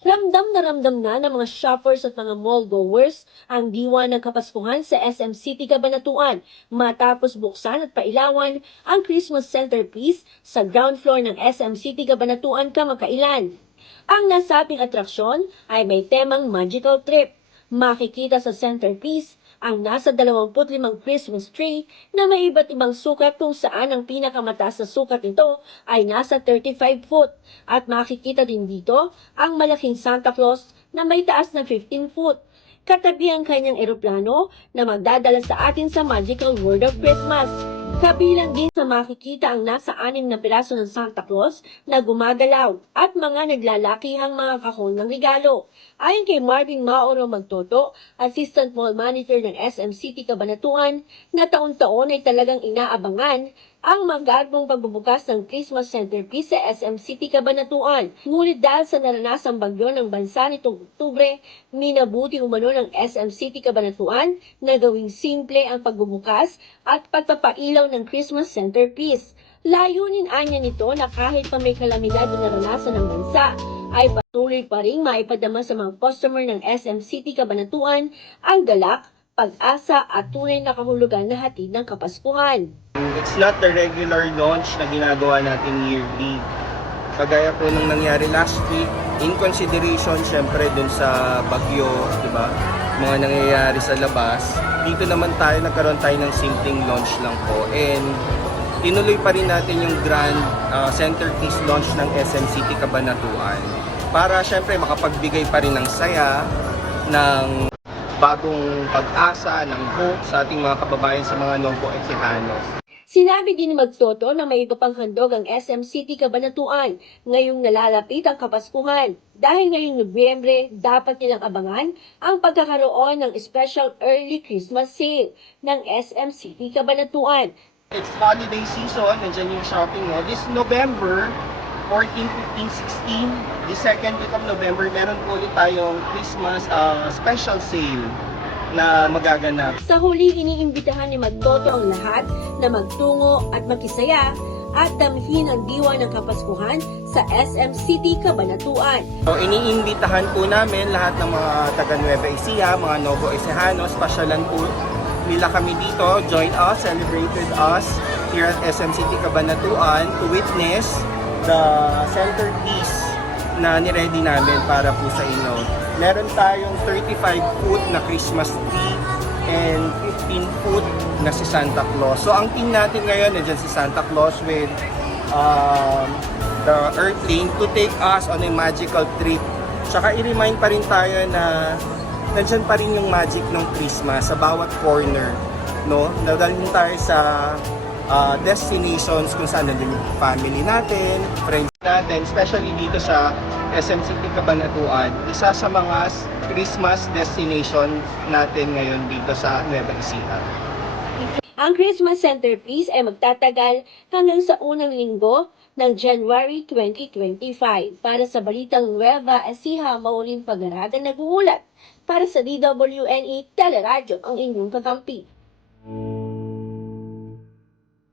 Ramdam na ramdam na ng mga shoppers at mga mall goers ang diwa ng Kapaskuhan sa SM City Cabanatuan matapos buksan at pailawan ang Christmas centerpiece sa ground floor ng SM City Cabanatuan kamakailan. Ang nasabing atraksyon ay may temang magical trip. Makikita sa centerpiece ang nasa 25 Christmas tree na may iba't ibang sukat kung saan ang pinakamataas na sukat nito ay nasa 35 foot at makikita din dito ang malaking Santa Claus na may taas na 15 foot. Katabi ang kanyang eroplano na magdadala sa atin sa magical world of Christmas. Kabilang din sa makikita ang nasa anim na piraso ng Santa Claus na gumagalaw at mga naglalakihang mga kahon ng regalo. Ayon kay Marvin Mauro Magtoto, Assistant Mall Manager ng SM City Cabanatuan, na taon-taon ay talagang inaabangan ang magagmong pagbubukas ng Christmas centerpiece sa SM City Cabanatuan. Ngunit dahil sa naranasang bagyo ng bansa nitong Oktubre, minabuti umano ng SM City Cabanatuan na gawing simple ang pagbubukas at pagpapailaw ng Christmas centerpiece. Layunin anya nito na kahit pa may kalamidad na naranasan ng bansa, ay patuloy pa rin maipadama sa mga customer ng SM City Cabanatuan ang galak, pag-asa at tunay na kahulugan na hatid ng Kapaskuhan. It's not the regular launch na ginagawa natin yearly. Kagaya po nung nangyari last week, in consideration syempre dun sa bagyo, di ba? Mga nangyayari sa labas. Dito naman tayo, nagkaroon tayo ng simpleng launch lang po. And tinuloy pa rin natin yung grand uh, centerpiece launch ng SM City Cabanatuan. Para syempre makapagbigay pa rin ng saya, ng bagong pag-asa, ng hope sa ating mga kababayan sa mga Novo Exijanos. Sinabi din ni Magtoto na may iba pang handog ang SM City Cabanatuan ngayong nalalapit ang Kapaskuhan. Dahil ngayong Nobyembre, dapat nilang abangan ang pagkakaroon ng special early Christmas sale ng SM City Cabanatuan. It's holiday season, nandiyan yung shopping mo. This November, 14, 15, 16, the second week of November, meron po ulit tayong Christmas uh, special sale na magaganap. Sa huli, iniimbitahan ni Magtoto ang lahat na magtungo at makisaya at damhin ang diwa ng Kapaskuhan sa SM City Cabanatuan. So, iniimbitahan po namin lahat ng mga taga Nueva Ecija, mga Novo Ecijanos, pasyalan po nila kami dito. Join us, celebrate with us here at SM City Cabanatuan to witness the centerpiece na niready namin para po sa inyo. Meron tayong 35 foot na Christmas tree and 15 foot na si Santa Claus. So ang team natin ngayon, nandiyan si Santa Claus with um, the airplane to take us on a magical trip. Tsaka i-remind pa rin tayo na nandyan pa rin yung magic ng Christmas sa bawat corner. No? Nadalhin tayo sa uh, destinations kung saan nandun yung family natin, friends natin, especially dito sa SM City Cabanatuan, isa sa mga Christmas destination natin ngayon dito sa Nueva Ecija. Ang Christmas centerpiece ay magtatagal hanggang sa unang linggo ng January 2025. Para sa Balitang Nueva Ecija, Maureen Pagaraga nag-uulat para sa DWNE Teleradyo ang inyong kakampi.